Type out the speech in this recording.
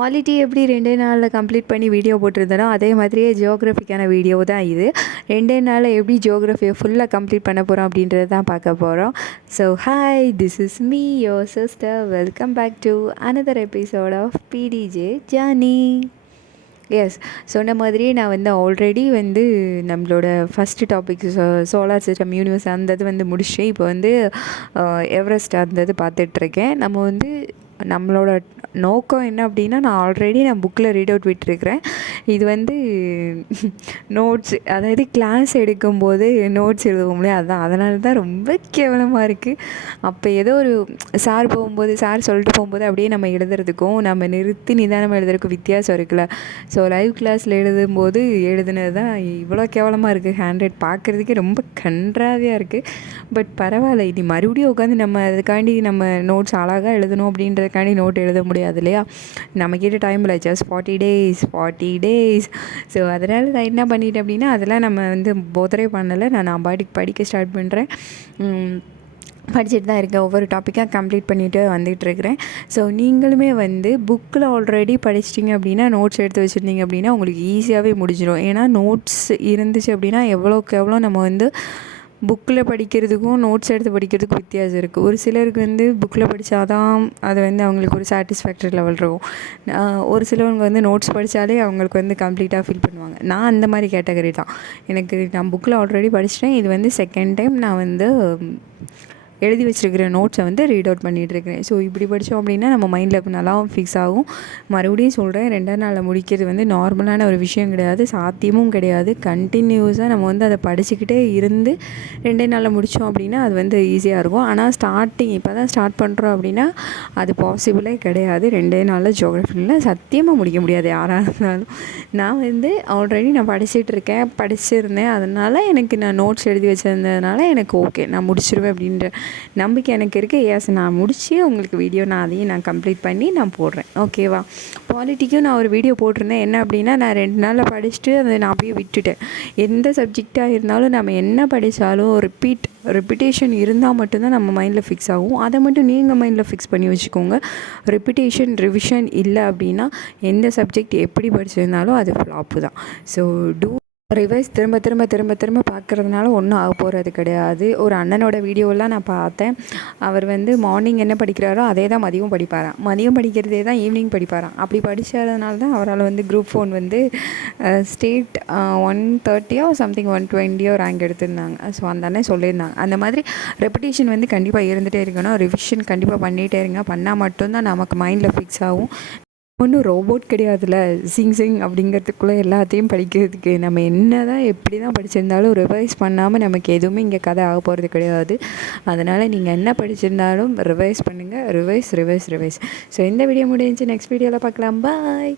Polity எப்படி 2 நாளில் complete பண்ணி வீடியோ போட்டிருந்தனோ அதே மாதிரியே ஜியோகிராஃபிக்கான வீடியோ தான் இது. 2 நாளில் எப்படி ஜியோகிராஃபியை ஃபுல்லாக கம்ப்ளீட் பண்ண போகிறோம் அப்படின்றத தான் பார்க்க போகிறோம். So hi, this is me your sister. Welcome back to another episode of PDJ journey. Yes, சொன்ன மாதிரியே நான் வந்து ஆல்ரெடி வந்து நம்மளோட first topic solar system universe அந்த முடிச்சு இப்போ வந்து எவரெஸ்ட் பார்த்துட்ருக்கேன். நம்ம வந்து நம்மளோட நோக்கம் என்ன அப்படின்னா, நான் புக்கில் ரீட் அவுட் விட்டுருக்கிறேன். இது வந்து நோட்ஸ், அதாவது கிளாஸ் எடுக்கும்போது நோட்ஸ் எழுதுவோம் இல்லையா, அதனால தான் ரொம்ப கேவலமாக இருக்குது. அப்போ ஏதோ ஒரு சார் சொல்லிட்டு போகும்போது அப்படியே நம்ம எழுதுறதுக்கும் நம்ம நிறுத்தி நிதானமாக எழுதுறதுக்கும் வித்தியாசம் இருக்குல்ல. ஸோ லைவ் கிளாஸில் எழுதுனது தான் இவ்வளோ கேவலமாக இருக்குது. ஹேண்ட் பார்க்குறதுக்கே ரொம்ப கன்றாவியாக இருக்குது. பட் பரவாயில்ல, இனி மறுபடியும் உட்காந்து நம்ம அதுக்காண்டி நம்ம நோட்ஸ் அழகாக எழுதணும் அப்படின்றதுக்காண்டி நோட் எழுத முடியாது இல்லையா. நம்மக்கிட்ட டைம் இல்லை, ஜஸ்ட் 40 days. ஸோ அதனால் நான் என்ன பண்ணிட்டேன் அப்படின்னா, அதெல்லாம் நம்ம வந்து போதரே பண்ணலை. நான் பாட்டுக்கு படிக்க ஸ்டார்ட் பண்ணுறேன். படிச்சுட்டு தான் இருக்கேன். ஒவ்வொரு டாப்பிக்காக கம்ப்ளீட் பண்ணிவிட்டு வந்துட்டுருக்கிறேன். ஸோ நீங்களுமே வந்து புக்கில் ஆல்ரெடி படிச்சிட்டிங்க அப்படின்னா, நோட்ஸ் எடுத்து வச்சுருந்தீங்க அப்படின்னா உங்களுக்கு ஈஸியாகவே முடிஞ்சிடும். ஏன்னா நோட்ஸ் இருந்துச்சு அப்படின்னா எவ்வளோக்கு எவ்வளோ நம்ம வந்து புக்கில் படிக்கிறதுக்கும் நோட்ஸ் எடுத்து படிக்கிறதுக்கும் வித்தியாசம் இருக்குது. ஒரு சிலருக்கு வந்து புக்கில் படித்தாதான் அது வந்து அவங்களுக்கு ஒரு சாட்டிஸ்ஃபேக்டரி லெவல் இருக்கும். ஒரு சிலவங்க வந்து நோட்ஸ் படித்தாலே அவங்களுக்கு வந்து கம்ப்ளீட்டாக ஃபீல் பண்ணுவாங்க. நான் அந்த மாதிரி கேட்டகரி தான். நான் புக்கில் ஆல்ரெடி படிச்சிட்டேன். இது வந்து செகண்ட் டைம் நான் வந்து எழுதி வச்சுருக்கிற நோட்ஸை வந்து ரீட் அவுட் பண்ணிகிட்ருக்கிறேன். ஸோ இப்படி படித்தோம் அப்படின்னா நம்ம மைண்டில் நல்லாவும் ஃபிக்ஸ் ஆகும். மறுபடியும் சொல்கிறேன், 2 நாளில் முடிக்கிறது வந்து நார்மலான ஒரு விஷயம் கிடையாது, சாத்தியமும் கிடையாது. கண்டினியூஸாக நம்ம வந்து அதை படிச்சுக்கிட்டே இருந்து 2 நாளில் முடித்தோம் அப்படின்னா அது வந்து ஈஸியாக இருக்கும். ஆனால் இப்போ தான் ஸ்டார்ட் பண்ணுறோம் அப்படின்னா அது பாசிபிளே கிடையாது. 2 நாளில் ஜியோகிராஃபியில் சத்தியமாக முடிக்க முடியாது யாராக இருந்தாலும். நான் வந்து ஆல்ரெடி படிச்சிருந்தேன். அதனால் நான் நோட்ஸ் எழுதி வச்சுருந்ததுனால எனக்கு ஓகே, நான் முடிச்சிருவேன் அப்படின்ற நம்பிக்கை எனக்கு இருக்குது. எஸ், நான் முடித்து உங்களுக்கு வீடியோ அதையும் கம்ப்ளீட் பண்ணி நான் போடுறேன். ஓகேவா. பாலிட்டிக்கும் நான் ஒரு வீடியோ போட்டிருந்தேன். என்ன அப்படின்னா, நான் 2 நாளில் படிச்சுட்டு அதை நான் அப்படியே விட்டுட்டேன். எந்த சப்ஜெக்டாக இருந்தாலும் நம்ம என்ன படித்தாலும் ரிப்பிட்டேஷன் இருந்தால் மட்டும்தான் நம்ம மைண்டில் ஃபிக்ஸ் ஆகும். அதை மட்டும் நீங்கள் மைண்டில் ஃபிக்ஸ் பண்ணி வச்சுக்கோங்க. ரிவிஷன் இல்லை அப்படின்னா எந்த சப்ஜெக்ட் எப்படி படிச்சிருந்தாலும் அது ஃப்ளாப்பு தான். ஸோ ரிவைஸ் திரும்ப பார்க்குறதுனால ஒன்றும் ஆக போகிறது கிடையாது. ஒரு அண்ணனோட வீடியோலாம் நான் பார்த்தேன். அவர் வந்து மார்னிங் என்ன படிக்கிறாரோ அதே தான் மதியம் படிப்பாராம். மதியம் படிக்கிறதே தான் ஈவினிங் படிப்பாராம். அப்படி படித்ததுனால தான் அவரால் வந்து குரூப் 4 வந்து ஸ்டேட் 130 சம்திங் 120 ரேங்க் எடுத்திருந்தாங்க. ஸோ அந்த அண்ணன் சொல்லியிருந்தாங்க. அந்த மாதிரி ரெப்பிட்டேஷன் வந்து கண்டிப்பாக இருந்துகிட்டே இருக்கணும். ரிவிஷன் கண்டிப்பாக பண்ணிகிட்டே இருங்க. பண்ணால் மட்டும்தான் நமக்கு மைண்டில் ஃபிக்ஸ் ஆகும். ஒன்றும் ரோபோட் கிடையாதுல்ல, சிங் அப்படிங்கிறதுக்குள்ளே எல்லாத்தையும் படிக்கிறதுக்கு. நம்ம என்ன தான் எப்படி தான் படிச்சிருந்தாலும் ரிவைஸ் பண்ணாமல் நமக்கு எதுவுமே இங்கே கதை ஆக போகிறது கிடையாது. அதனால் நீங்கள் என்ன படிச்சிருந்தாலும் ரிவைஸ் பண்ணுங்கள். ரிவைஸ். ஸோ இந்த வீடியோ முடிஞ்சு நெக்ஸ்ட் வீடியோவில் பார்க்கலாம். பாய்.